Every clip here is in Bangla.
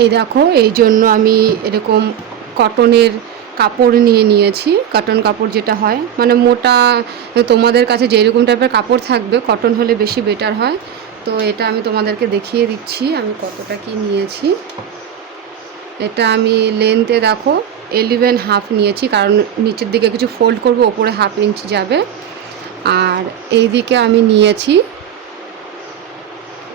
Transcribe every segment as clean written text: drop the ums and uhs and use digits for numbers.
এই দেখো, এই জন্য আমি এরকম কটনের কাপড় নিয়েছি। কটন কাপড় যেটা হয় মানে মোটা, তোমাদের কাছে যেরকম টাইপের কাপড় থাকবে কটন হলে বেশি বেটার হয়। তো এটা আমি তোমাদেরকে দেখিয়ে দিচ্ছি আমি কতটা কি নিয়েছি। এটা আমি লেন্থে দেখো 11.5 নিয়েছি, কারণ নিচের দিকে কিছু ফোল্ড করবো, ওপরে 1/2 ইঞ্চি যাবে। আর এই দিকে আমি নিয়েছি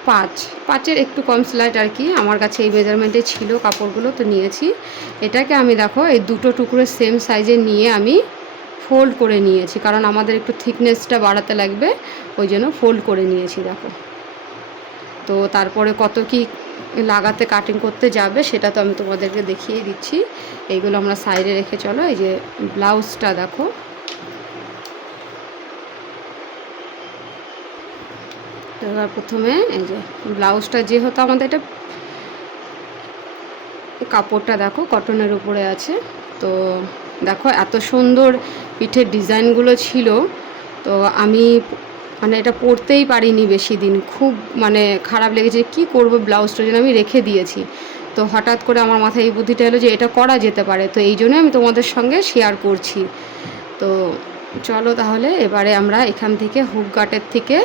5-5-এর একটু কম স্লাইড আর কি, আমার কাছে এই মেজারমেন্টে ছিল কাপড়গুলো, তো নিয়েছি। এটাকে আমি দেখো এই দুটো টুকরো সেম সাইজে নিয়ে আমি ফোল্ড করে নিয়েছি, কারণ আমাদের একটু থিকনেসটা বাড়াতে লাগবে, ওই জন্য ফোল্ড করে নিয়েছি দেখো। তো তারপরে কত কি লাগাতে কাটিং করতে যাবে সেটা তো আমি তোমাদেরকে দেখিয়ে দিচ্ছি। এইগুলো আমরা সাইডে রেখে চলো। এই যে ব্লাউজটা দেখো, তো এবার প্রথমে এই যে ব্লাউজটা যেহেতু আমাদের এটা কাপড়টা দেখো কটনের উপরে আছে, তো দেখো এত সুন্দর পিঠের ডিজাইনগুলো ছিল। তো আমি মানে এটা পরতেই পারিনি বেশি দিন, খুব মানে খারাপ লেগেছে, কি করব ব্লাউজটা যেন আমি রেখে দিয়েছি। তো হঠাৎ করে আমার মাথায় এই বুদ্ধিটা এলো যে এটা করা যেতে পারে, তো এই জন্য আমি তোমাদের সঙ্গে শেয়ার করছি। তো চলো তাহলে এবারে আমরা এখান থেকে হুক গার্টের থেকে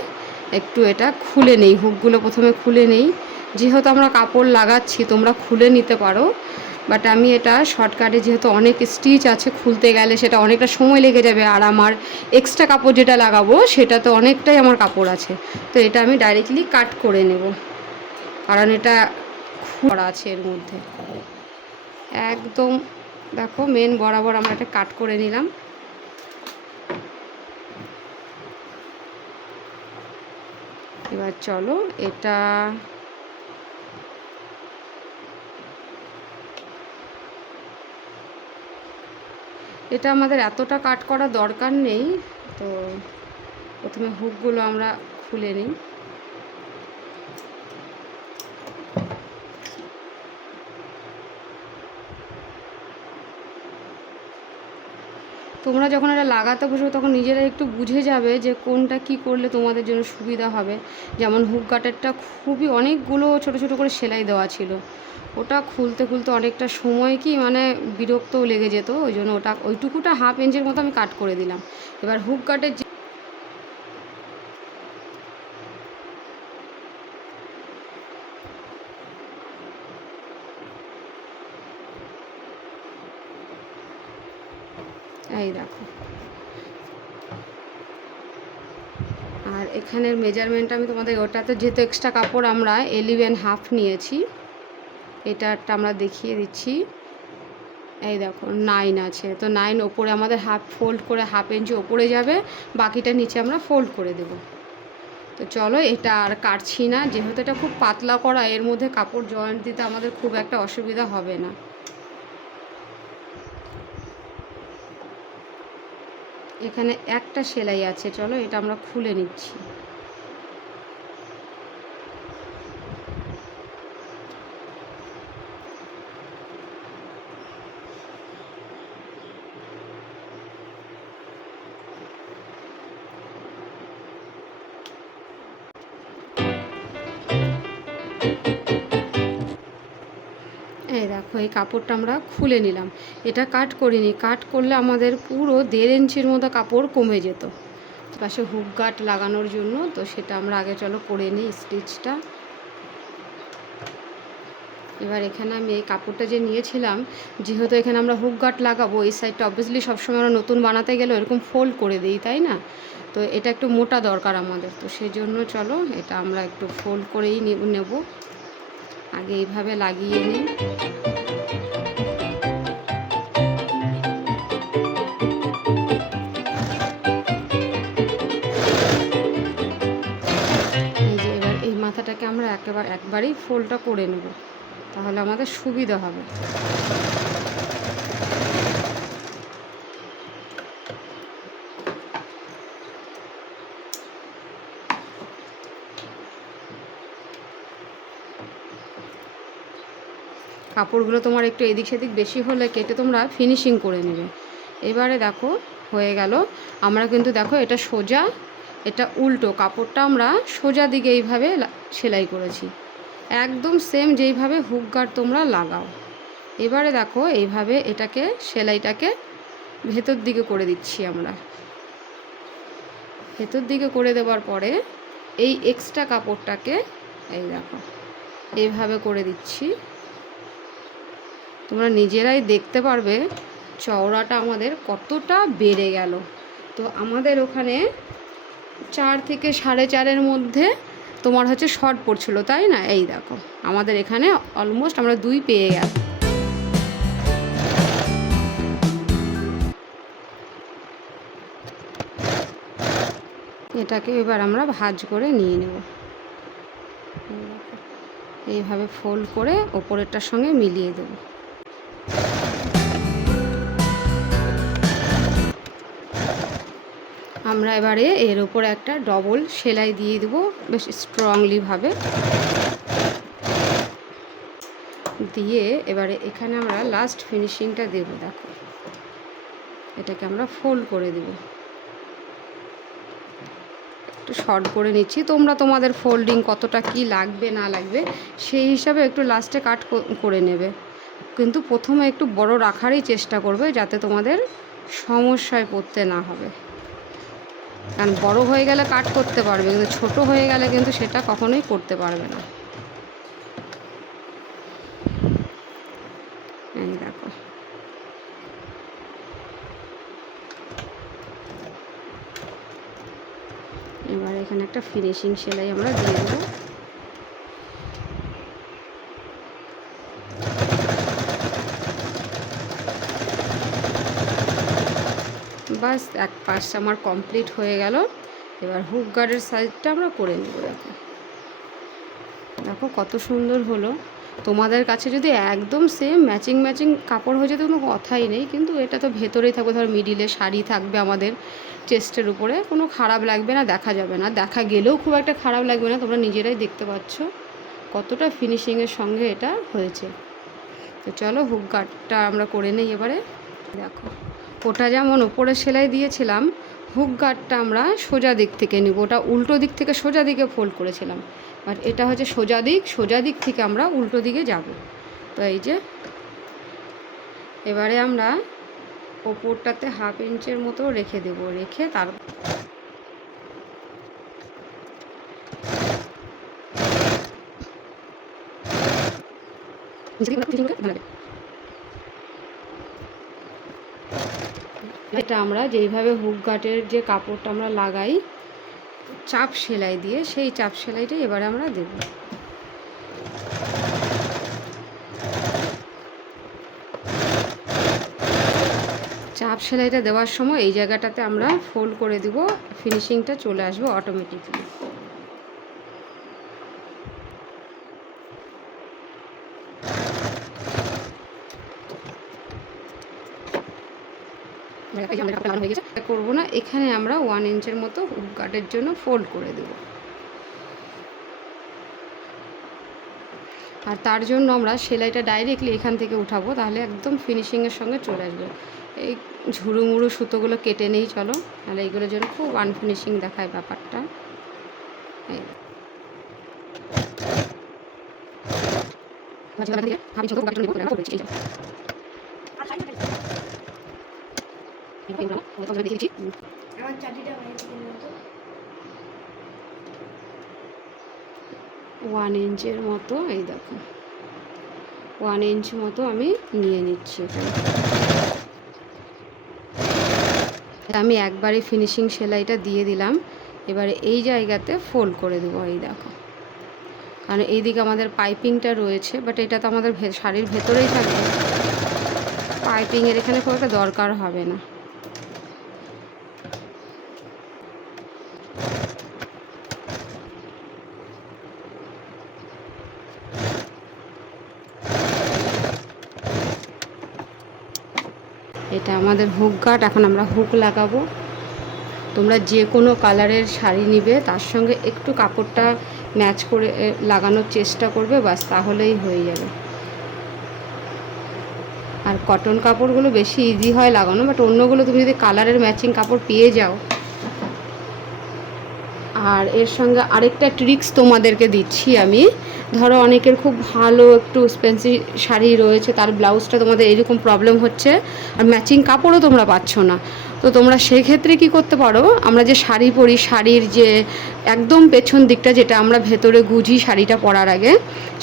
একটু এটা খুলে নেই, হুকগুলো প্রথমে খুলে নেই। যেহেতু আমরা কাপড় লাগাচ্ছি তোমরা খুলে নিতে পারো, বাট আমি এটা শর্টকাটে, যেহেতু অনেক স্টিচ আছে খুলতে গেলে সেটা অনেকটা সময় লেগে যাবে, আর আমার এক্সট্রা কাপড় যেটা লাগাবো সেটা তো অনেকটাই আমার কাপড় আছে, তো এটা আমি ডাইরেক্টলি কাট করে নেব, কারণ এটা করা আছে এর মধ্যে একদম। দেখো মেন বরাবর আমরা এটা কাট করে নিলাম। এবার চলো এটা এটা আমাদের এতটা কাট করা দরকার নেই। তো প্রথমে হুকগুলো আমরা খুলে নিই। তোমরা যখন এটা লাগাতে বসবে তখন নিজেরা একটু বুঝে যাবে যে কোনটা কি করলে তোমাদের জন্য সুবিধা হবে। যেমন হুক গার্টেরটা খুবই অনেকগুলো ছোট ছোট করে সেলাই দেওয়া ছিল, ওটা খুলতে খুলতে অনেকটা সময় কি মানে বিরক্তও লেগে যেত, ওই জন্য ওটা ওইটুকুটা 1/2 ইঞ্চের মতো আমি কাট করে দিলাম। এবার হুক গার্টের এই দেখো, আর এখানের মেজারমেন্টটা আমি তোমাদের, ওটাতে যেহেতু এক্সট্রা কাপড় আমরা 11.5 নিয়েছি, এটাটা আমরা দেখিয়ে দিচ্ছি। এই দেখো 9 আছে, তো 9 ওপরে আমাদের হাফ ফোল্ড করে 1/2 ইঞ্চি ওপরে যাবে, বাকিটা নিচে আমরা ফোল্ড করে দেব। তো চলো এটা আর কাটছি না, যেহেতু এটা খুব পাতলা করা, এর মধ্যে কাপড় জয়েন্ট দিতে আমাদের খুব একটা অসুবিধা হবে না। এখানে একটা সেলাই আছে, চলো এটা আমরা খুলে নিচ্ছি। এই দেখো এই কাপড়টা আমরা খুলে নিলাম, এটা কাট করিনি, কাট করলে আমাদের পুরো 1.5 ইঞ্চির মতো কাপড় কমে যেত পাশে হুক গার্ট লাগানোর জন্য। তো সেটা আমরা আগে চলো করে নিই স্টিচটা। এবার এখানে আমি এই কাপড়টা যে নিয়েছিলাম, যেহেতু এখানে আমরা হুক গার্ট লাগাবো, এই সাইডটা অবভিয়াসলি সবসময় আমরা নতুন বানাতে গেলে এরকম ফোল্ড করে দিই, তাই না? তো এটা একটু মোটা দরকার আমাদের, তো সেই জন্য চলো এটা আমরা একটু ফোল্ড করেই নেব। আগে এইভাবে লাগিয়ে নিই। এই যে এবার এই মাথাটাকে আমরা একবারেই ফোল্ডটা করে নেব, তাহলে আমাদের সুবিধা হবে। কাপড়গুলো তোমার একটু এদিক সেদিক বেশি হলে কেটে তোমরা ফিনিশিং করে নেবে। এবারে দেখো হয়ে গেল। আমরা কিন্তু দেখো এটা সোজা, এটা উল্টো, কাপড়টা আমরা সোজা দিকে এইভাবে সেলাই করেছি। একদম সেম যেইভাবে হুক গার্ড তোমরা লাগাও। এবারে দেখো এইভাবে এটাকে সেলাইটাকে ভেতর দিকে করে দিচ্ছি আমরা। ভেতর দিকে করে দেওয়ার পরে এই এক্সট্রা কাপড়টাকে এই দেখো এইভাবে করে দিচ্ছি। তোমরা নিজেরাই দেখতে পারবে চওড়াটা আমাদের কতটা বেড়ে গেল। তো আমাদের ওখানে 4 থেকে 4.5-এর মধ্যে তোমার হচ্ছে শর্ট পড়ছিল, তাই না? এই দেখো আমাদের এখানে অলমোস্ট আমরা 2 পেয়ে গেল। এটাকে এবার আমরা ভাঁজ করে নিয়ে নেব। এইভাবে ফোল্ড করে ওপরেরটার সঙ্গে মিলিয়ে দেব। আমরা এবারে এর উপরে একটা ডবল সেলাই দিয়ে দেবো বেশ স্ট্রংলিভাবে। দিয়ে এবারে এখানে আমরা লাস্ট ফিনিশিংটা দেব। দেখো এটাকে আমরা ফোল্ড করে দেব। একটু শর্ট করে নিচ্ছি, তোমরা তোমাদের ফোল্ডিং কতটা কি লাগবে না লাগবে সেই হিসাবে একটু লাস্টে কাট করে নেবে, কিন্তু প্রথমে একটু বড় রাখারই চেষ্টা করবে যাতে তোমাদের সমস্যায় পড়তে না হবে। কারণ বড় হয়ে গেলে কাট করতে পারবে, কিন্তু ছোট হয়ে গেলে কিন্তু সেটা কখনোই করতে পারবে না। এই দেখো এবার এখানে একটা ফিনিশিং সেলাই আমরা দিয়ে দেবো। বাস এক পাশ আমার কমপ্লিট হয়ে গেল। এবার হুক গার্ডের সাইজটা আমরা করে নেব। দেখো দেখো কত সুন্দর হলো। তোমাদের কাছে যদি একদম সেম ম্যাচিং কাপড় হয়ে যেত কোনো কথাই নেই, কিন্তু এটা তো ভেতরেই থাকবে, ধর মিডিলে শাড়ি থাকবে আমাদের চেস্টের উপরে, কোনো খারাপ লাগবে না, দেখা যাবে না, দেখা গেলেও খুব একটা খারাপ লাগবে না। তোমরা নিজেরাই দেখতে পাচ্ছ কতটা ফিনিশিংয়ের সঙ্গে এটা হয়েছে। তো চলো হুক গার্ডটা আমরা করে নিই এবারে। দেখো ওটা যেমন ওপরে সেলাই দিয়েছিলাম, হুক গার্ডটা আমরা সোজা দিক থেকে নিব। ওটা উল্টো দিক থেকে সোজা দিকে ফোল্ড করেছিলাম, বাট এটা হচ্ছে সোজা দিক থেকে আমরা উল্টো দিকে যাব। তো এই যে এবারে আমরা ওপরটাতে 1/2 ইঞ্চের মতো রেখে দেব, রেখে তার এটা আমরা যেইভাবে হুক গার্ডের যে কাপড়টা আমরা লাগাই চাপ সেলাই দিয়ে, সেই চাপ সেলাইটাই এবারে আমরা দেব। চাপ সেলাইটা দেওয়ার সময় এই জায়গাটাতে আমরা ফোল্ড করে দিব, ফিনিশিংটা চলে আসবে অটোমেটিকলি। করবো না, এখানে আমরা 1 ইঞ্চের মতো হুক গার্ডের জন্য ফোল্ড করে দেব। আর তার জন্য আমরা সেলাইটা ডাইরেক্টলি এখান থেকে উঠাবো, তাহলে একদম ফিনিশিংয়ের সঙ্গে চলে আসবে। এই ঝুড়ুমুড়ু সুতোগুলো কেটে নেই চলো, তাহলে এইগুলোর জন্য খুব আনফিনিশিং দেখায় ব্যাপারটা। ওয়ান ইঞ্চের মতো, এই দেখো 1 ইঞ্চ মতো আমি নিয়ে নিচ্ছি। আমি একবারে ফিনিশিং সেলাইটা দিয়ে দিলাম। এবারে এই জায়গাতে ফোল্ড করে দেবো। এই দেখো, কারণ এইদিকে আমাদের পাইপিংটা রয়েছে, বাট এটা তো আমাদের শাড়ির ভেতরেই থাকবে, পাইপিংয়ের এখানে খুব একটা দরকার হবে না। এটা আমাদের হুক গার্ড। এখন আমরা হুক লাগাবো। তোমরা যে কোনো কালারের শাড়ি নিবে তার সঙ্গে একটু কাপড়টা ম্যাচ করে লাগানোর চেষ্টা করবে, বাস তাহলেই হয়ে যাবে। আর কটন কাপড়গুলো বেশি ইজি হয় লাগানো, বাট অন্যগুলো তুমি যদি কালারের ম্যাচিং কাপড় পেয়ে যাও। আর এর সঙ্গে আরেকটা ট্রিক্স তোমাদেরকে দিচ্ছি আমি, ধরো অনেকের খুব ভালো একটু এক্সপেন্সিভ শাড়ি রয়েছে, তার ব্লাউজটা তোমাদের এরকম প্রবলেম হচ্ছে আর ম্যাচিং কাপড়ও তোমরা পাচ্ছ না, তো তোমরা সেই ক্ষেত্রে কী করতে পারো, আমরা যে শাড়ি পরি, শাড়ির যে একদম পেছন দিকটা যেটা আমরা ভেতরে গুজি শাড়িটা পরার আগে,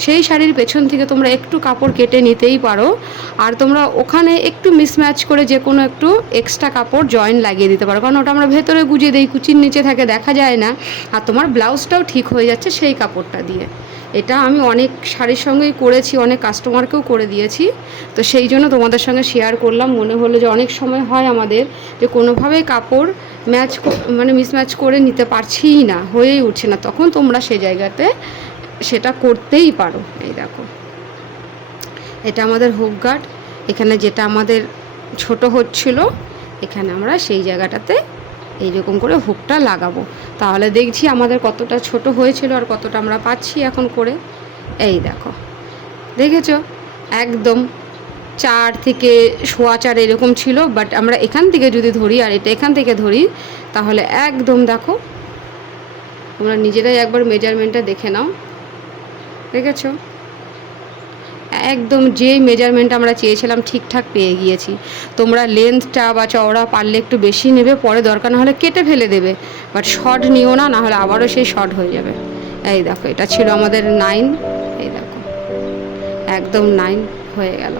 সেই শাড়ির পেছন থেকে তোমরা একটু কাপড় কেটে নিতেই পারো। আর তোমরা ওখানে একটু মিসম্যাচ করে যে কোনো একটু এক্সট্রা কাপড় জয়েন লাগিয়ে দিতে পারো, কারণ ওটা আমরা ভেতরে গুজিয়ে দিই, কুচির নিচে থাকে, দেখা যায় না, আর তোমার ব্লাউজটাও ঠিক হয়ে যাচ্ছে সেই কাপড়টা দিয়ে। এটা আমি অনেক শাড়ির সঙ্গেই করেছি, অনেক কাস্টমারকেও করে দিয়েছি, তো সেই জন্য তোমাদের সঙ্গে শেয়ার করলাম। মনে হলো যে অনেক সময় হয় আমাদের যে কোনোভাবেই কাপড় ম্যাচ মানে মিসম্যাচ করে নিতে পারছিই না, হয়েই উঠছে না, তখন তোমরা সেই জায়গাতে সেটা করতেই পারো। এই দেখো, এটা আমাদের হুক গার্ড, এখানে যেটা আমাদের ছোট হচ্ছিল, এখানে আমরা সেই জায়গাটাতে এইরকম করে হুকটা লাগাবো, তাহলে দেখছি আমাদের কতটা ছোট হয়েছিল আর কতটা আমরা পাচ্ছি এখন করে। এই দেখো, দেখেছো একদম 4 থেকে 4.25 এরকম ছিল, বাট আমরা এখান থেকে যদি ধরি আর এটা এখান থেকে ধরি, তাহলে একদম দেখো, তোমরা নিজেরাই একবার মেজারমেন্টটা দেখে নাও, দেখেছো একদম যে মেজারমেন্ট আমরা চেয়েছিলাম ঠিকঠাক পেয়ে গিয়েছি। তোমরা লেন্থটা বা চওড়া পারলে একটু বেশি নেবে, পরে দরকার না হলে কেটে ফেলে দেবে, বাট শর্ট নিও না, নাহলে আবারও সেই শর্ট হয়ে যাবে। এই দেখো, এটা ছিল আমাদের 9, এই দেখো একদম 9 হয়ে গেল।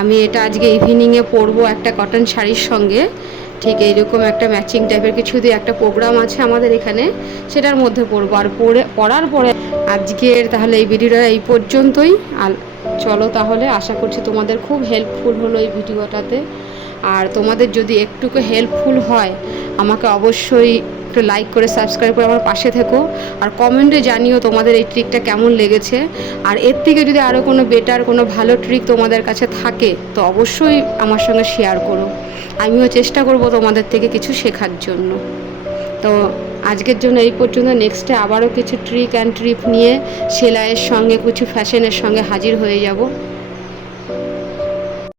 আমি এটা আজকে ইভিনিংয়ে পরবো একটা কটন শাড়ির সঙ্গে, ঠিক এইরকম একটা ম্যাচিং টাইপের কিছু দিয়ে একটা প্রোগ্রাম আছে আমাদের এখানে, সেটার মধ্যে পরবো। আর পরার পরে আজকের তাহলে এই ভিডিওটা এই পর্যন্তই। আর চলো তাহলে, আশা করছি তোমাদের খুব হেল্পফুল হলো এই ভিডিওটাতে। আর তোমাদের যদি একটুকু হেল্পফুল হয়, আমাকে অবশ্যই একটু লাইক করে সাবস্ক্রাইব করে আমার পাশে থেকো, আর কমেন্টে জানিও তোমাদের এই ট্রিকটা কেমন লেগেছে। আর এর থেকে যদি আরও কোনো বেটার কোনো ভালো ট্রিক তোমাদের কাছে থাকে, তো অবশ্যই আমার সঙ্গে শেয়ার করো, আমিও চেষ্টা করব তোমাদের থেকে কিছু শেখার জন্য। তো আজকের জন্য এই পর্যন্ত, নেক্সটে আবারও কিছু ট্রিক অ্যান্ড ট্রিপ নিয়ে সেলাইয়ের সঙ্গে কিছু ফ্যাশনের সঙ্গে হাজির হয়ে যাব।